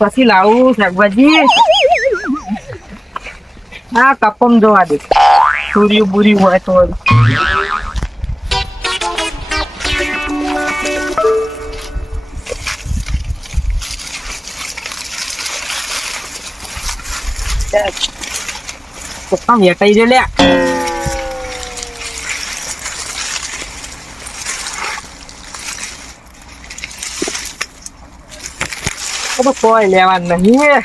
પછી લાવું શાકભાજી. હા કપમ જોવા દે સૂર્ય બુરી હોય તો વેટાઈ જો લે. કોઈ લેવાનું નહીં.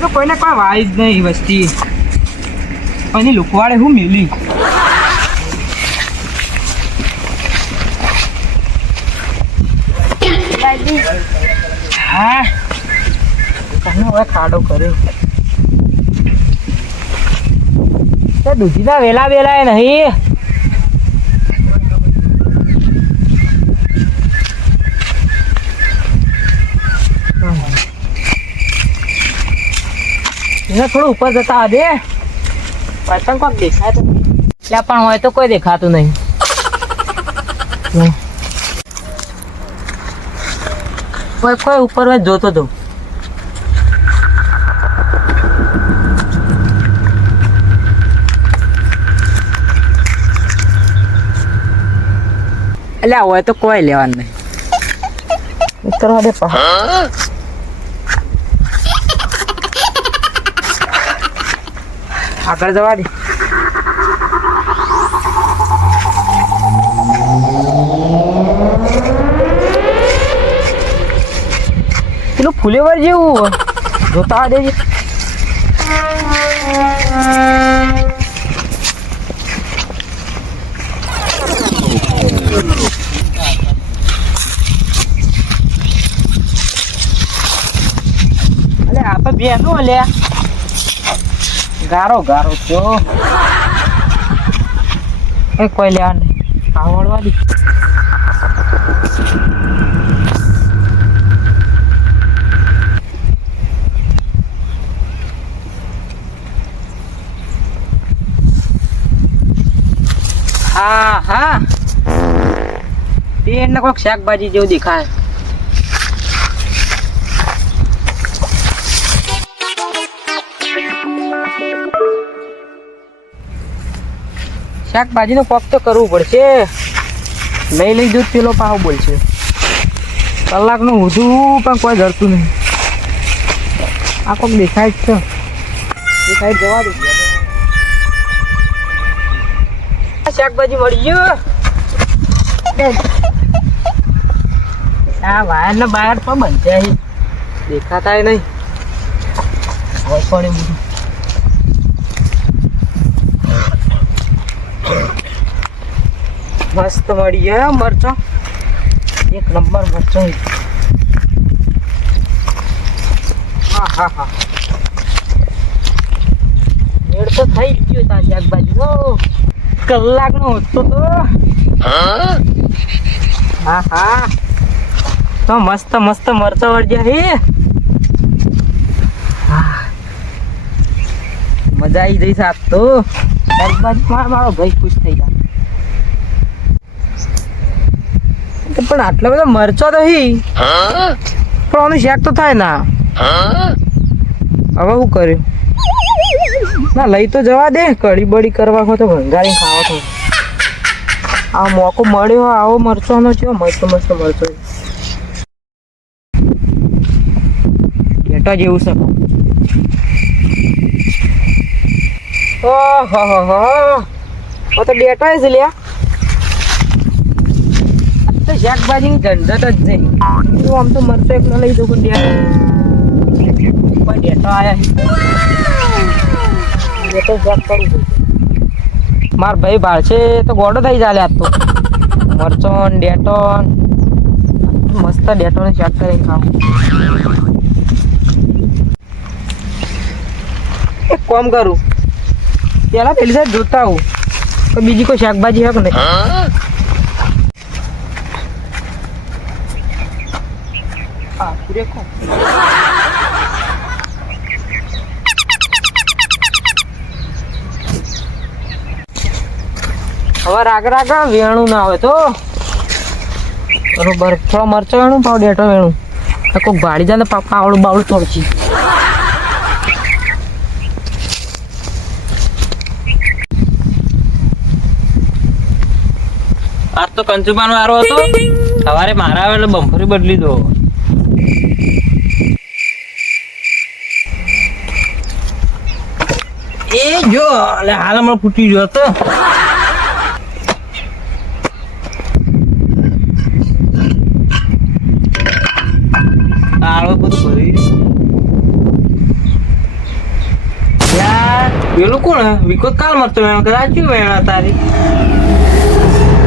તો કોઈને કોઈ વાય જ નહીં વસ્તી પછી લુકવાડે હું મિલી. હા તમે હવે ખાડો કર્યો દૂધીના વેલા વેલા નહીં. થોડું ઉપર જતા દે પતંગ કોક દેખાય તો એટલે પણ હોય તો કોઈ દેખાતું નહીં. કોઈ ઉપર જ જોતો હતો. એટલે હોય તો કોઈ લેવાનું નહીં. ઉતરવા દે આગળ જવા દે. પેલું ફુલેવર જેવું જોતા દેજે. અલે આપણે બેનું લે ગારો ગારો છો કોઈ લેવા નહીં. આવડવા દી. હા હા એને કોઈક શાકભાજી જેવું દેખાય. શાકભાજી નો કોક તો કરવું પડશે. લઈ દૂધ પેલો પાવ બોલશે. કલાકનું ઊંધું પણ કોઈ ધરતું નહીં. આ કોક દેખાય જ છે. દેખાય જવા દે. શાકભાજી મળી ગયું. આ વાયર ને બાયર પણ બંધાય દેખાતા નહીં. પણ મસ્ત મળી ગયા મરચો. એક નંબર મરચો. હા હા હા મેળ તો થઈ ગયો તા શાકભાજી નો. કલાક નો હતો તો. હા હા તો મસ્ત મસ્ત મરચો વળ્યા હે. મજા આવી જઈ સાત તો. શાકભાજી મારો ભાઈ ખુશ થઈ જાય. પણ આટલા બધા મરચો તો હી પણ આનું શાક તો થાય ના. હવે શું કર્યું ના લઈ તો જવા દે. કઢી બળી કરવા હોય તો ભંગારી ખાવા તો આ મોકો મળ્યો. આવો મરચો નો છે મસ્ત મસ્ત મરચો. ઘેટા જેવું છે. ઓહો તો બેટા જ લ્યા. તો શાકભાજી ની ઝંઝટ જ નહીં. આમ તો મરચો એકલો લઈ દઉં પણ ડેટો આયા તો શાક કરું. માર ભાઈ બાળ છે તો ગોડો થઈ જાય આજ તો. મરચો ડેટો મસ્ત ડેટો ને શાક કરીને ખાવું. એક કામ કરું પેલા પેલી સાઈડ જોતા આવું તો બીજી કોઈ શાકભાજી હક નહીં. હા દેખો હવે રાગ વેણું ના હોય તો બરોબર. થોડો મરચો વેણું પાવ ડેટો વેણું કોઈક ભાડી જાય ને પાવડું બાવડું તોડશે. આજ તો કંચુબાનો વારો હતો. સવારે મારા આવે એટલે બમ્ફરી બદલી દો. એ જો એટલે હાલ હમણાં ફૂટી ગયો હતો. આળો બધું ભરી યાર. પેલું કોણ વિકો કાલ મરતો વેણ કદાચ શું વેણા તારી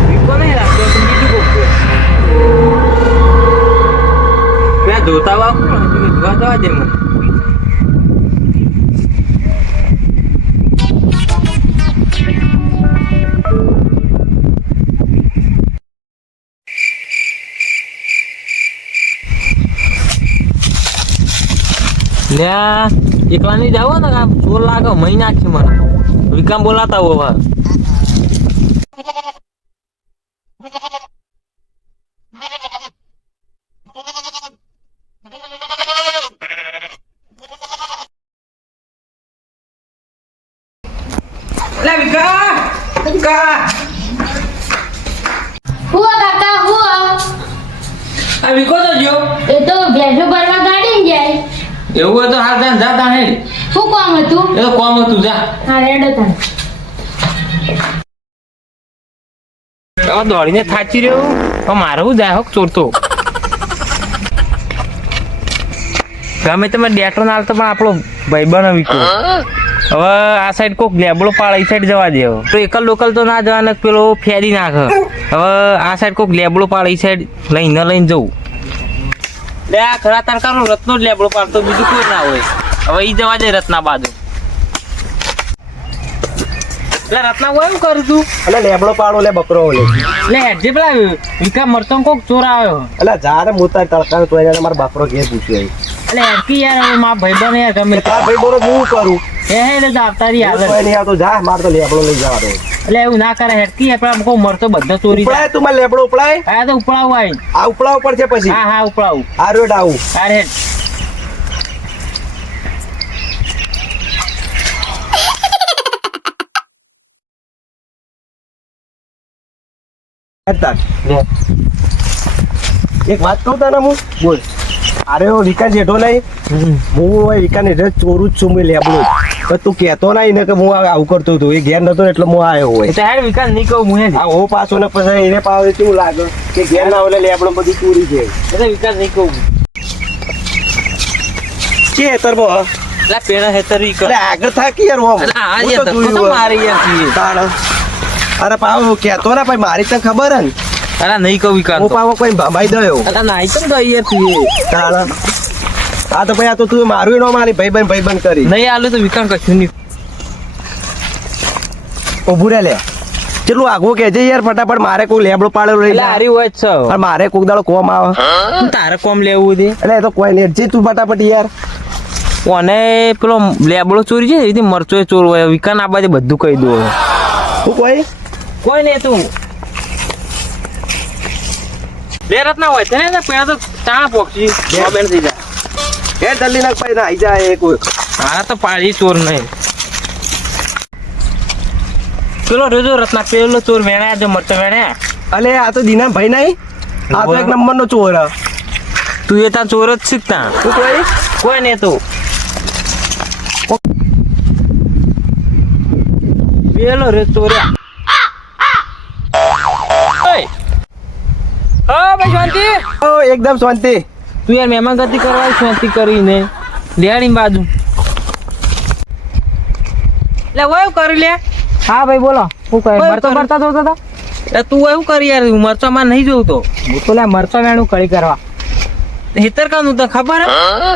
વિકો નહીં રાખતો બીજું કોક પેલા ધોતા વા કોણ ધોવા જવા દે મને. લ્યા એકલા નહીં જાવ ને આમ ચોર લાગે મહી નાખશે મને. વિકામ બોલાતા હોવા વિકો તો જો એ તો ભેંસો ભરવા ગાડી જાય. એવું હોય તો હાલ જા તાણે. શું કામ હતું? એ તો કોમ હતું જા. હા રેડો તાણ. દોડીને થાચી રહ્યો પણ મારે હું જાય હોક ચોરતો. ગમે તમે ડેટો ના હાલતો પણ આપણો ભાઈબંધ વિકો. હવે આ સાઈડ કોક લેબડો પાડે એ સાઈડ જવા દે. તો એકલ લોકલ તો ના જવાને પેલો ફેરી નાખે. હવે આ સાઈડ કોક લેબડો પાડે એ સાઈડ લઈને જવું. લે આ ખરા તરકારનો રત્નો જ લેબડો પાડતો બીજું કોઈ ના હોય. હવે ઈ જવા દે રત્ના બાજુ. એટલે રત્ના હું એવું કરું છું એટલે લેબડો પાડો લે બકરો લે લે જે પેલા વિકા મરતો કોક ચોર આવ્યો. એટલે જારે મોતા તડકા તો એને મારો બાપરો કે પૂછ્યો એટલે હેરકી યાર હવે મારા ભાઈબંધ યાર ગમે તાર ભાઈ બોલો હું કરું એટલે દાવતારી આવે. કોઈ નહીં આવતો જા માર તો લેબડો લઈ જવાનો એટલે એવું ના કરે હેરકી આપણે કોઈ મરતો બધો ચોરી જાય. ઉપડાય તું મારે લેબડો ઉપડાય હા તો ઉપડાવું આઈ. આ ઉપડાવ ઉપર છે પછી હા ઉપડાવું. આ રોડ આવું અરે હેડ. એક વાત કહું તને હું બોલ અરે ઓ વિકાસ જેઠો નહીં હું વિકાસ ને ચોરું જ છું લેબડું તો તું કહેતો નહીં ને કે હું આવું કરતો હતો એ ઘેર નતો એટલે હું આવ્યો હોય એટલે હેડ વિકાસ નહીં કહું હું આ હો પાછો ને પછી એને પાવે કેવું લાગે કે ઘેર ના હોય લેબડો બધી ચોરી છે એટલે વિકાસ નહીં કહું કે તરબો એટલે પેલા હેતર ઈ કરે આગળ થાકી યાર હું આ યાર તો મારી યાર તાણ અરે પાવ કહેતો ને ભાઈ મારી તને ખબર હે ને અરે નહીં કહું વિકાસ હું પાવો કોઈ ભમાઈ દયો અરે નાઈ તો ગઈ યાર તું તાણ આ તો ભાઈ આ તો તું મારું નો મારી ભાઈબંધ કરી નહીં આલું તો વિકાસ કશું નહીં. ઉભું રે લે કેટલું આગું કે છે યાર ફટાફટ મારે કોઈ લેબડો પાડેલો લઈ એટલે હારી હોય જ છે અને મારે કોક દાડો કોમ આવે તારે કોમ લેવું દે એટલે એ તો કોઈ નહીં જે તું ફટાફટ યાર કોને પેલો લેબડો ચોરી છે એવી રીતે મરચો ચોર હોય વિકાન આ બાજુ બધું કહી દો. તું કોઈ નહીં તું બે રત્ના હોય છે ને પેલા તો ચા પોક્ષી બેન થઈ જાય. એ જલ્દી નાખ ભાઈ નાઈ જાય કોઈ મારા તો પાડી ચોર નહીં. પેલો રોજો રત્ના પેલો ચોર વેણ્યા જો મરચો વેણ્યા. અલે આ તો દીના ભાઈ નહીં આ તો એક નંબર નો ચોર તું એ ત્યાં ચોર જ શીખતા. તું કોઈ નહીં તું પેલો રે ચોર્યા. ભાઈ શાંતિ ઓ એકદમ શાંતિ તું યાર મહેમાન ગતિ કરવા શાંતિ કરીને લેડી બાજુ લે એવું કરી લે. હા ભાઈ બોલો શું કહે મરચો કરતા જોતા હતા એટલે તું એવું કરી યાર મરચો માં નહીં જોઉં તો હું તો લે મરચો વેણું કળી કરવા હેતર કાનું તો ખબર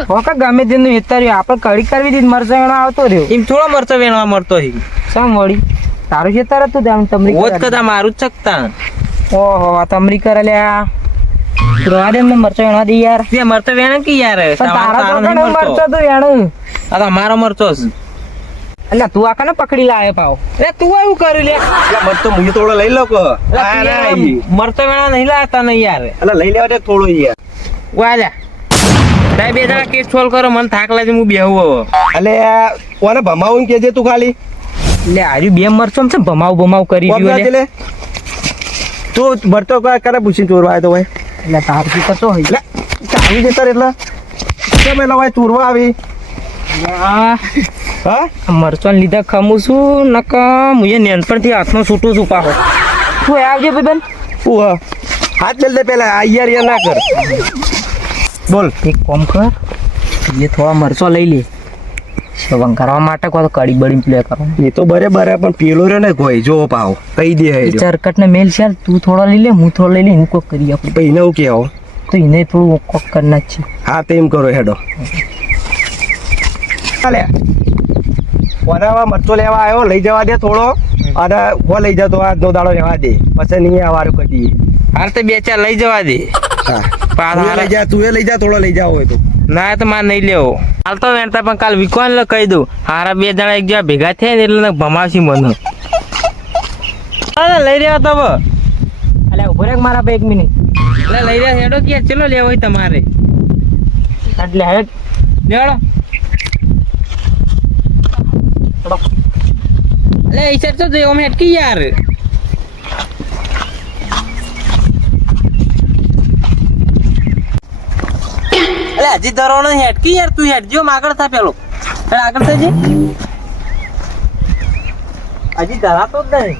હે ગમે તેનું હેતર આપણે કળી કરવી દીધી મરચો વેણો આવતો રહ્યો એમ થોડો મરચો વેણવા મળતો હી સમ વળી તારું હેતર હતું ત્યાં તમરી ઓત કદા મારું જ શકતા. ઓહો તમરી કરે લ્યા રોડે ને મરચો વેણવા દે યાર તે મરચો વેણ કે યાર તારો મરચો તો વેણ આ તો મારો મરચો છે એટલે તું આ કને પકડી લાવે પાવ એટલે તું એવું કર્યું લે એટલે મર તો મુએ થોડો લઈ લો કો મરતો વેળા નહીં લાવતા નહીં યાર એટલે લઈ લેવા દે થોડો યાર વાલ્યા સાહેબ બે જણા કેસ સોલ્વ કરો મને થાક લાગે હું બેહું હવે એટલે કોને ભમાવું કેજે તું ખાલી એટલે હાર્યું બે મરચો છે ભમાવ કરી કોમ રહ્યો ના લે. લે તું ભરતો કરે પૂછીને ચોરવા આવ્યો તો ભાઈ એટલે તાર કી કતો હોય એટલે ચાવી જતા રે એટલે કેમ એલા ભાઈ ચોરવા આવી આ હા મરચો લીધા ખમું છું નકા મુએ નેનપણથી હાથમાં છૂટું છું પાહો તું આવજે ભાઈબંધ તું હાથ મેલ દે પેલા આ યાર ના કર બોલ એક કામ કર એ થોડા મરચો લઈ લે સવંગ કરવા માટે કોઈ કડી બડી પ્લે કરો એ તો બરાબર હે, પણ પેલો રહ્યો ને કોઈ જો પાવ કહી દે હે ચરકટ ને મેલ છે તું થોડો લઈ લે હું થોડો લઈ લે હું કોક કરી આપણે ભાઈ એને હું કહેવો તો એને થોડું કોક કરી નાખી હા તેમ કરો હેડો ચાલે કોનાવા મરચો લેવા આવ્યો લઈ જવા દે થોડો અને હો લઈ જતો આજનો દાડો રહેવા દે પછી નહીં આવવાનું કદી હાલ તો બે ચાર લઈ જવા દે હા પાછા તું લઈ જા તું લઈ જા થોડો લઈ જાવ હોય તો ના તો મારે નહીં લેવો હાલ તો વેણતા પણ કાલ વિકવાન કહી દઉં હારા બે જણા એક જણા ભેગા થયા ને એટલે ભમાવશી મને લઈ રહ્યા તો અલે ઉભો રે મારા બે 1 મિનિટ એટલે લઈ રહ્યા હેડો કે ચલો લેવો હોય તમારે એટલે હેડ લેડો અલે એ સેટ તો જો હેડ કી યાર અલે હજી ધરોનો હેડ કી યાર તું હેડ જો આગળ થા પેલો આગળ થજે હજી ધરાતો જ નહીં